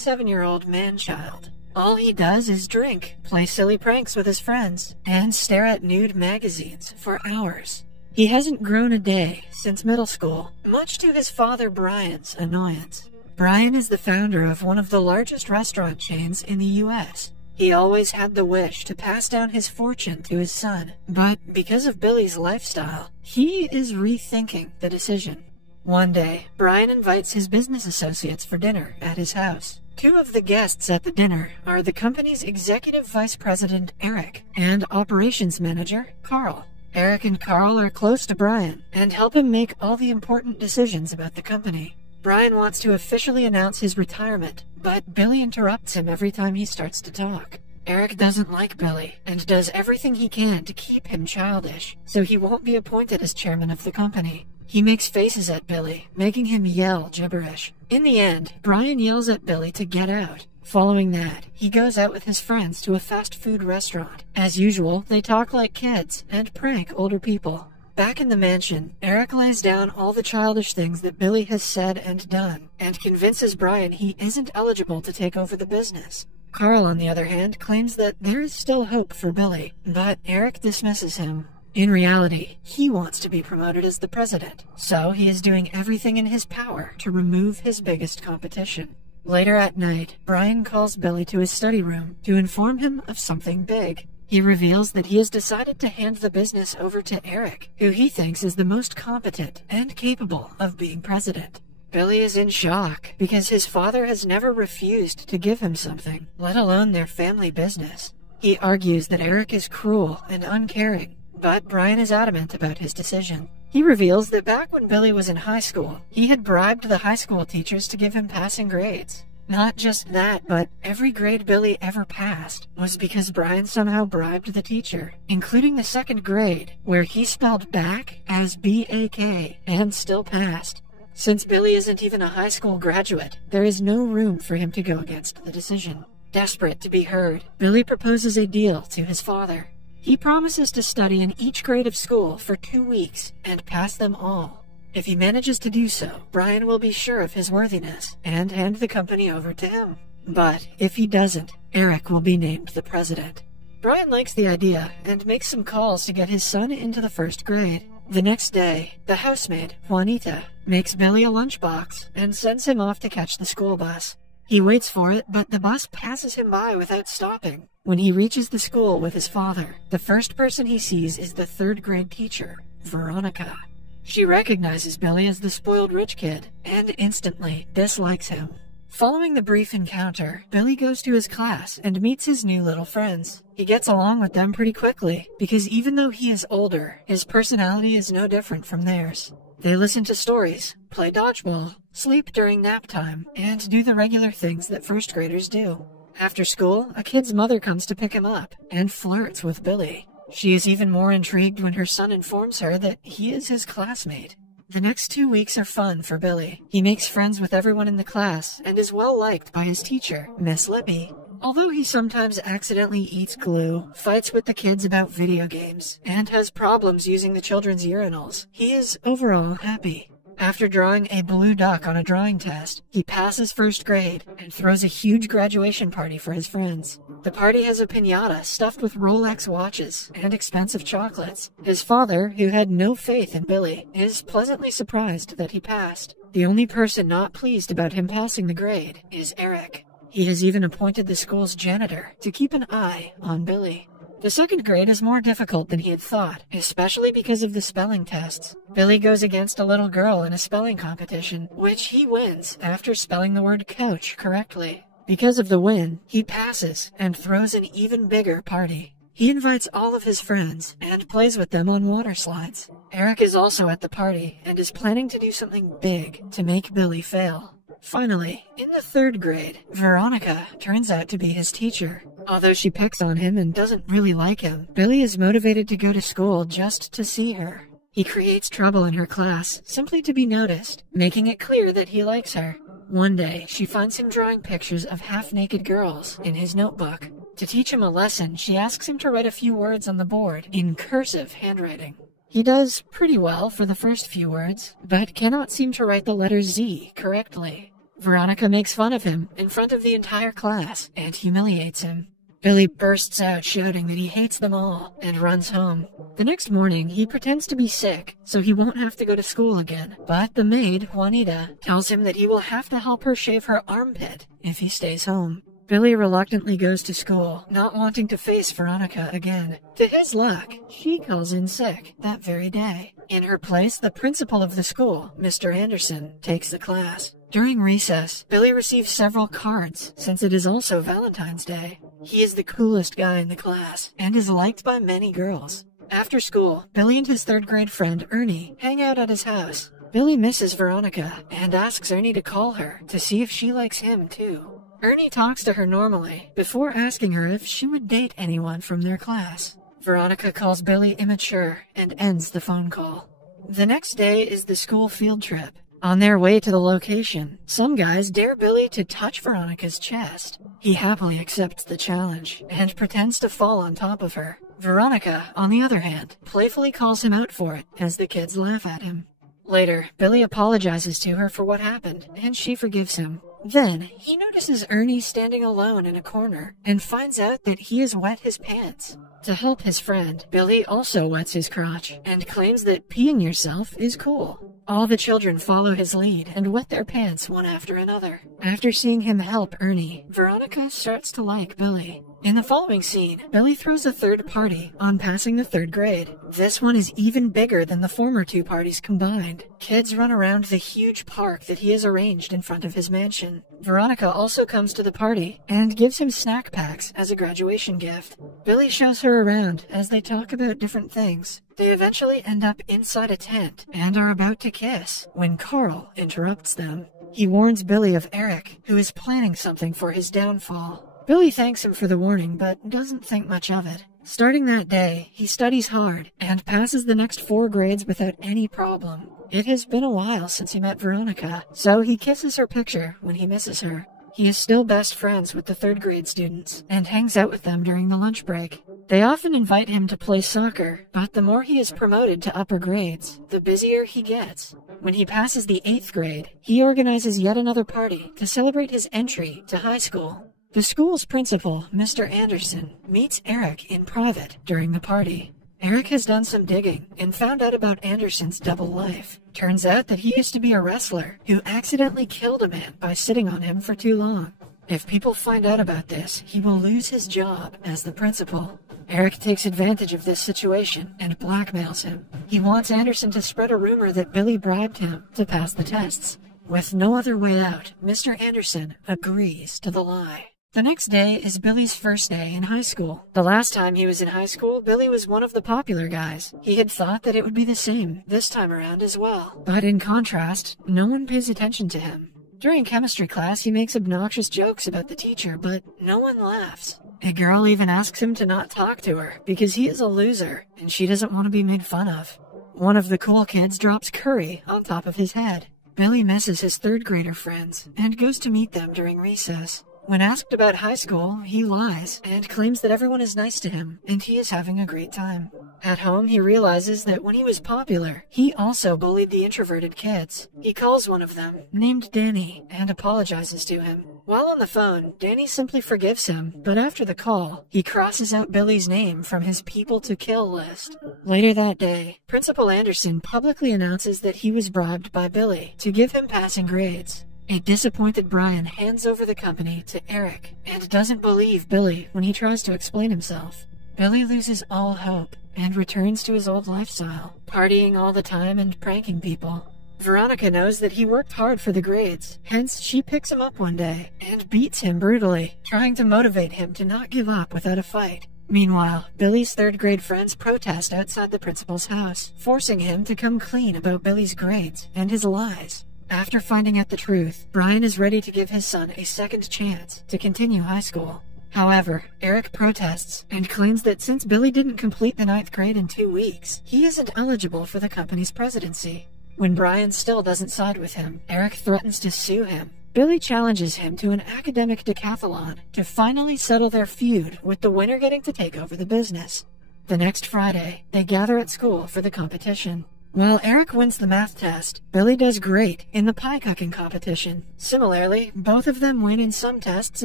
7-year-old man-child. All he does is drink, play silly pranks with his friends, and stare at nude magazines for hours. He hasn't grown a day since middle school, much to his father Brian's annoyance. Brian is the founder of one of the largest restaurant chains in the U.S. He always had the wish to pass down his fortune to his son, but because of Billy's lifestyle, he is rethinking the decision. One day, Brian invites his business associates for dinner at his house. Two of the guests at the dinner are the company's executive vice president, Eric, and operations manager, Carl. Eric and Carl are close to Brian and help him make all the important decisions about the company. Brian wants to officially announce his retirement, but Billy interrupts him every time he starts to talk. Eric doesn't like Billy and does everything he can to keep him childish, so he won't be appointed as chairman of the company. He makes faces at Billy, making him yell gibberish. In the end, Brian yells at Billy to get out. Following that, he goes out with his friends to a fast food restaurant. As usual, they talk like kids and prank older people. Back in the mansion, Eric lays down all the childish things that Billy has said and done, and convinces Brian he isn't eligible to take over the business. Carl, on the other hand, claims that there is still hope for Billy, but Eric dismisses him. In reality, he wants to be promoted as the president, so he is doing everything in his power to remove his biggest competition. Later at night, Brian calls Billy to his study room to inform him of something big. He reveals that he has decided to hand the business over to Eric, who he thinks is the most competent and capable of being president. Billy is in shock because his father has never refused to give him something, let alone their family business. He argues that Eric is cruel and uncaring, but Brian is adamant about his decision. He reveals that back when Billy was in high school, he had bribed the high school teachers to give him passing grades. Not just that, but every grade Billy ever passed was because Brian somehow bribed the teacher, including the second grade, where he spelled back as B-A-K and still passed. Since Billy isn't even a high school graduate, there is no room for him to go against the decision. Desperate to be heard, Billy proposes a deal to his father. He promises to study in each grade of school for 2 weeks and pass them all. If he manages to do so, Brian will be sure of his worthiness and hand the company over to him. But if he doesn't, Eric will be named the president. Brian likes the idea and makes some calls to get his son into the first grade. The next day, the housemaid, Juanita, makes Billy a lunchbox and sends him off to catch the school bus. He waits for it, but the bus passes him by without stopping. When he reaches the school with his father, the first person he sees is the third grade teacher, Veronica. She recognizes Billy as the spoiled rich kid and instantly dislikes him. Following the brief encounter, Billy goes to his class and meets his new little friends. He gets along with them pretty quickly because even though he is older, his personality is no different from theirs. They listen to stories, play dodgeball, sleep during nap time, and do the regular things that first graders do. After school, a kid's mother comes to pick him up and flirts with Billy. She is even more intrigued when her son informs her that he is his classmate. The next 2 weeks are fun for Billy. He makes friends with everyone in the class and is well liked by his teacher, Miss Lippy. Although he sometimes accidentally eats glue, fights with the kids about video games, and has problems using the children's urinals, he is overall happy. After drawing a blue duck on a drawing test, he passes first grade and throws a huge graduation party for his friends. The party has a piñata stuffed with Rolex watches and expensive chocolates. His father, who had no faith in Billy, is pleasantly surprised that he passed. The only person not pleased about him passing the grade is Eric. He has even appointed the school's janitor to keep an eye on Billy. The second grade is more difficult than he had thought, especially because of the spelling tests. Billy goes against a little girl in a spelling competition, which he wins after spelling the word coach correctly. Because of the win, he passes and throws an even bigger party. He invites all of his friends and plays with them on water slides. Eric is also at the party and is planning to do something big to make Billy fail. Finally, in the third grade, Veronica turns out to be his teacher. Although she picks on him and doesn't really like him, Billy is motivated to go to school just to see her. He creates trouble in her class simply to be noticed, making it clear that he likes her. One day, she finds him drawing pictures of half-naked girls in his notebook. To teach him a lesson, she asks him to write a few words on the board in cursive handwriting. He does pretty well for the first few words, but cannot seem to write the letter Z correctly. Veronica makes fun of him in front of the entire class and humiliates him. Billy bursts out shouting that he hates them all and runs home. The next morning, he pretends to be sick so he won't have to go to school again. But the maid, Juanita, tells him that he will have to help her shave her armpit if he stays home. Billy reluctantly goes to school, not wanting to face Veronica again. To his luck, she calls in sick that very day. In her place, the principal of the school, Mr. Anderson, takes the class. During recess, Billy receives several cards, since it is also Valentine's Day. He is the coolest guy in the class, and is liked by many girls. After school, Billy and his third-grade friend, Ernie, hang out at his house. Billy misses Veronica, and asks Ernie to call her, to see if she likes him, too. Ernie talks to her normally, before asking her if she would date anyone from their class. Veronica calls Billy immature, and ends the phone call. The next day is the school field trip. On their way to the location, some guys dare Billy to touch Veronica's chest. He happily accepts the challenge, and pretends to fall on top of her. Veronica, on the other hand, playfully calls him out for it, as the kids laugh at him. Later, Billy apologizes to her for what happened, and she forgives him. Then, he notices Ernie standing alone in a corner, and finds out that he has wet his pants. To help his friend, Billy also wets his crotch, and claims that peeing yourself is cool. All the children follow his lead and wet their pants one after another. After seeing him help Ernie, Veronica starts to like Billy. In the following scene, Billy throws a third party on passing the third grade. This one is even bigger than the former two parties combined. Kids run around the huge park that he has arranged in front of his mansion. Veronica also comes to the party and gives him snack packs as a graduation gift. Billy shows her around as they talk about different things. They eventually end up inside a tent and are about to kiss when Carl interrupts them. He warns Billy of Eric, who is planning something for his downfall. Billy thanks him for the warning, but doesn't think much of it. Starting that day, he studies hard and passes the next 4 grades without any problem. It has been a while since he met Veronica, so he kisses her picture when he misses her. He is still best friends with the third grade students and hangs out with them during the lunch break. They often invite him to play soccer, but the more he is promoted to upper grades, the busier he gets. When he passes the 8th grade, he organizes yet another party to celebrate his entry to high school. The school's principal, Mr. Anderson, meets Eric in private during the party. Eric has done some digging and found out about Anderson's double life. Turns out that he used to be a wrestler who accidentally killed a man by sitting on him for too long. If people find out about this, he will lose his job as the principal. Eric takes advantage of this situation and blackmails him. He wants Anderson to spread a rumor that Billy bribed him to pass the tests. With no other way out, Mr. Anderson agrees to the lie. The next day is Billy's first day in high school. The last time he was in high school, Billy was one of the popular guys. He had thought that it would be the same this time around as well. But in contrast, no one pays attention to him. During chemistry class, he makes obnoxious jokes about the teacher, but no one laughs. A girl even asks him to not talk to her because he is a loser and she doesn't want to be made fun of. One of the cool kids drops curry on top of his head. Billy misses his third grader friends and goes to meet them during recess. When asked about high school, he lies and claims that everyone is nice to him and he is having a great time. At home, he realizes that when he was popular, he also bullied the introverted kids. He calls one of them, named Danny, and apologizes to him. While on the phone, Danny simply forgives him, but after the call, he crosses out Billy's name from his people to kill list. Later that day, Principal Anderson publicly announces that he was bribed by Billy to give him passing grades. A disappointed Brian hands over the company to Eric and doesn't believe Billy when he tries to explain himself. Billy loses all hope and returns to his old lifestyle, partying all the time and pranking people. Veronica knows that he worked hard for the grades, hence she picks him up one day and beats him brutally, trying to motivate him to not give up without a fight. Meanwhile, Billy's third grade friends protest outside the principal's house, forcing him to come clean about Billy's grades and his lies. After finding out the truth, Brian is ready to give his son a second chance to continue high school. However, Eric protests and claims that since Billy didn't complete the 9th grade in 2 weeks, he isn't eligible for the company's presidency. When Brian still doesn't side with him, Eric threatens to sue him. Billy challenges him to an academic decathlon to finally settle their feud, with the winner getting to take over the business. The next Friday, they gather at school for the competition. While Eric wins the math test, Billy does great in the pie cooking competition. Similarly, both of them win in some tests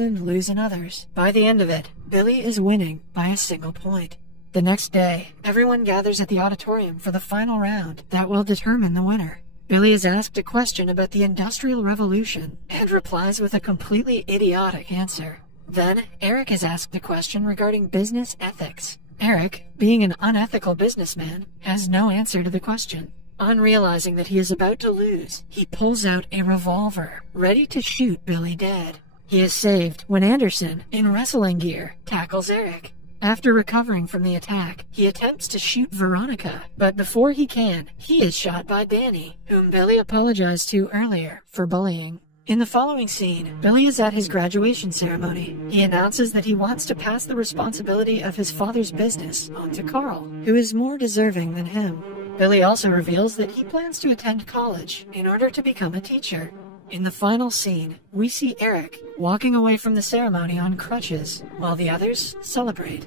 and lose in others. By the end of it, Billy is winning by a single point. The next day, everyone gathers at the auditorium for the final round that will determine the winner. Billy is asked a question about the Industrial Revolution and replies with a completely idiotic answer. Then, Eric is asked a question regarding business ethics. Eric, being an unethical businessman, has no answer to the question. On realizing that he is about to lose, he pulls out a revolver, ready to shoot Billy dead. He is saved when Anderson, in wrestling gear, tackles Eric. After recovering from the attack, he attempts to shoot Veronica, but before he can, he is shot by Danny, whom Billy apologized to earlier for bullying. In the following scene, Billy is at his graduation ceremony. He announces that he wants to pass the responsibility of his father's business on to Carl, who is more deserving than him. Billy also reveals that he plans to attend college in order to become a teacher. In the final scene, we see Eric walking away from the ceremony on crutches, while the others celebrate.